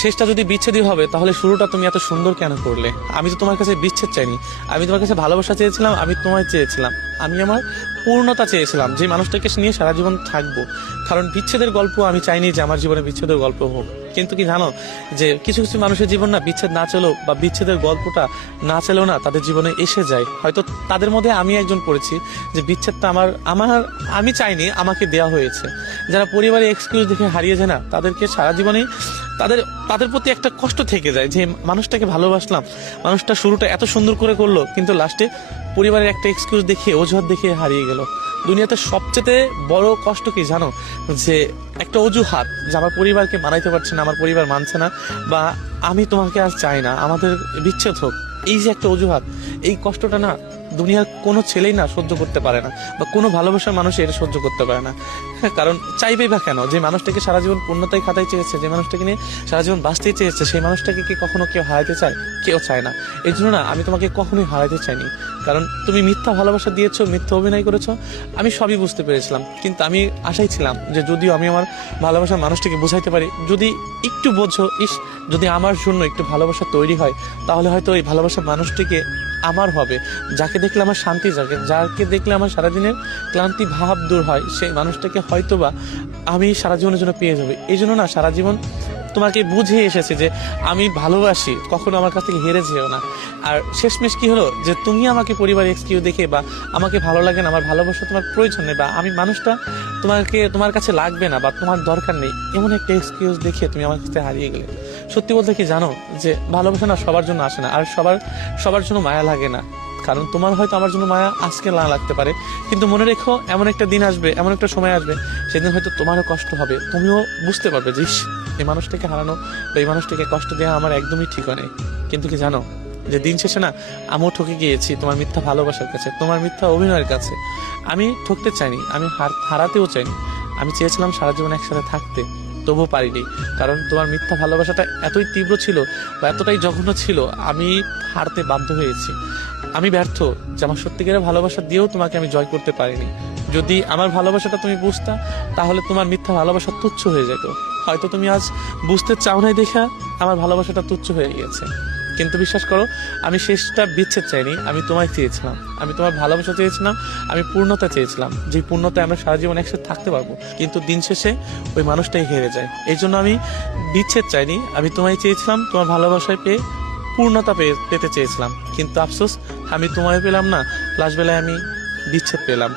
শেষটা যদি বিচ্ছেদই হবে তাহলে শুরুটা তুমি এত সুন্দর কেন করলে? আমি তো তোমার কাছে বিচ্ছেদ চাইনি, আমি তোমার কাছে ভালোবাসা চেয়েছিলাম, আমি তোমায় চেয়েছিলাম, আমি আমার পূর্ণতা চেয়েছিলাম, যে মানুষটাকে নিয়ে সারা জীবন থাকবো। কারণ বিচ্ছেদের গল্প আমি চাইনি যে আমার জীবনে বিচ্ছেদের গল্প হোক। কিন্তু কি জানো, যে কিছু কিছু মানুষের জীবন না বিচ্ছেদ না চলেও বা বিচ্ছেদের গল্পটা না চলেও না তাদের জীবনে এসে যায়। হয়তো তাদের মধ্যে আমি একজন পড়েছি যে বিচ্ছেদটা আমার আমার আমি চাইনি, আমাকে দেয়া হয়েছে। যারা পরিবারে এক্সকিউজ দেখে হারিয়ে যায় না, তাদেরকে সারা জীবনে তাদের তাদের প্রতি একটা কষ্ট থেকে যায় যে মানুষটাকে ভালোবাসলাম, মানুষটা শুরুটা এত সুন্দর করে করলো, কিন্তু লাস্টে পরিবারের একটা এক্সকিউজ দেখিয়ে, অজুহাত দেখিয়ে হারিয়ে গেল। দুনিয়াতে সবচেয়ে বড় কষ্ট কি জানো, যে একটা অজুহাত, যে আমার পরিবারকে মানাইতে পারছে না, আমার পরিবার মানছে না, বা আমি তোমাকে আর চাই না, আমাদের বিচ্ছেদ হোক, এই যে একটা অজুহাত, এই কষ্টটা না দুনিয়ার কোনো ছেলেই না সহ্য করতে পারে না, বা কোনো ভালোবাসার মানুষ এটা সহ্য করতে পারে না। কারণ চাইবেই বা কেন? যে মানুষটাকে সারা জীবন পূর্ণতায় খাতায় চেয়েছে, যে মানুষটাকে নিয়ে সারা জীবন বাঁচতেই চেয়েছে, সেই মানুষটাকে কি কখনো কেউ হারাতে চায়? কেউ চায় না। এই জন্য না আমি তোমাকে কখনোই হারাতে চাইনি। কারণ তুমি মিথ্যা ভালোবাসা দিয়েছো, মিথ্যা অভিনয় করেছো, আমি সবই বুঝতে পেরেছিলাম। কিন্তু আমি আশাই ছিলাম যে যদিও আমি আমার ভালোবাসার মানুষটাকে বোঝাইতে পারি, যদি একটু বোঝো, যদি আমার জন্য একটু ভালোবাসা তৈরি হয়, তাহলে হয়তো এই ভালোবাসার মানুষটিকে আমার হবে, যাকে দেখলে আমার শান্তি জাগে, যাকে দেখলে আমার সারাদিনের ক্লান্তি ভাব দূর হয়, সেই মানুষটাকে হয়তোবা আমি সারা জীবনের জন্য পেয়ে যাবে। এই জন্য না সারা জীবন তোমাকে বুঝিয়ে এসেছে যে আমি ভালোবাসি, কখনো আমার কাছ থেকে হেরে যেও না। আর শেষমেশ কি হলো, যে তুমি আমাকে পরিবার এক্সকিউজ দেখে, বা আমাকে ভালো লাগে না, আমার ভালোবাসা তোমার প্রয়োজন নেই, বা আমি মানুষটা তোমার কাছে লাগবে না, বা তোমার দরকার নেই, এমন একটা এক্সকিউজ দেখে তুমি আমার কাছে হারিয়ে গেলে। সত্যি বলতে কি জানো, যে ভালোবাসা না সবার জন্য আসে না, আর সবার জন্য মায়া লাগে না। কারণ তোমার হয়তো আমার জন্য মায়া আজকে না লাগতে পারে, কিন্তু মনে রেখো, এমন একটা দিন আসবে, এমন একটা সময় আসবে, সেদিন হয়তো তোমারও কষ্ট হবে, তুমিও বুঝতে পারবে যে এই মানুষটাকে হারানো বা এই মানুষটাকে কষ্ট দেওয়া আমার একদমই ঠিক নেই। কিন্তু কি জানো, যে দিন শেষে না আমিও ঠকে গিয়েছি তোমার মিথ্যা ভালোবাসার কাছে, তোমার মিথ্যা অভিনয়ের কাছে। আমি ঠকতে চাইনি, আমি হারাতেও চাইনি। আমি চেয়েছিলাম সারা জীবন একসাথে থাকতে, তবুও পারিনি। কারণ তোমার মিথ্যা ভালোবাসাটা এতই তীব্র ছিল, বা এতটাই জঘন্য ছিল, আমি হারতে বাধ্য হয়েছি। আমি ব্যর্থ যে আমার সত্যিকারের ভালোবাসা দিয়েও তোমাকে আমি জয় করতে পারিনি। যদি আমার ভালোবাসাটা তুমি বুঝতা, তাহলে তোমার মিথ্যা ভালোবাসা তুচ্ছ হয়ে যেত। হয়তো তুমি আজ বুঝতে চাও নাই দেখা আমার ভালোবাসাটা তুচ্ছ হয়ে গিয়েছে। কিন্তু বিশ্বাস করো, আমি শেষটা বিচ্ছেদ চাইনি, আমি তোমায় চেয়েছিলাম, আমি তোমার ভালোবাসা চেয়েছিলাম, আমি পূর্ণতা চেয়েছিলাম, যে পূর্ণতায় আমরা সারা জীবন একসাথে থাকতে পারবো। কিন্তু দিন শেষে ওই মানুষটাই হেরে যায়। এই জন্য আমি বিচ্ছেদ চাইনি, আমি তোমায় চেয়েছিলাম, তোমার ভালোবাসায় পেয়ে পূর্ণতা পেতে চেয়েছিলাম। কিন্তু আফসোস, আমি তোমায় পেলাম না, লাস্ট বেলায় আমি বিচ্ছেদ পেলাম।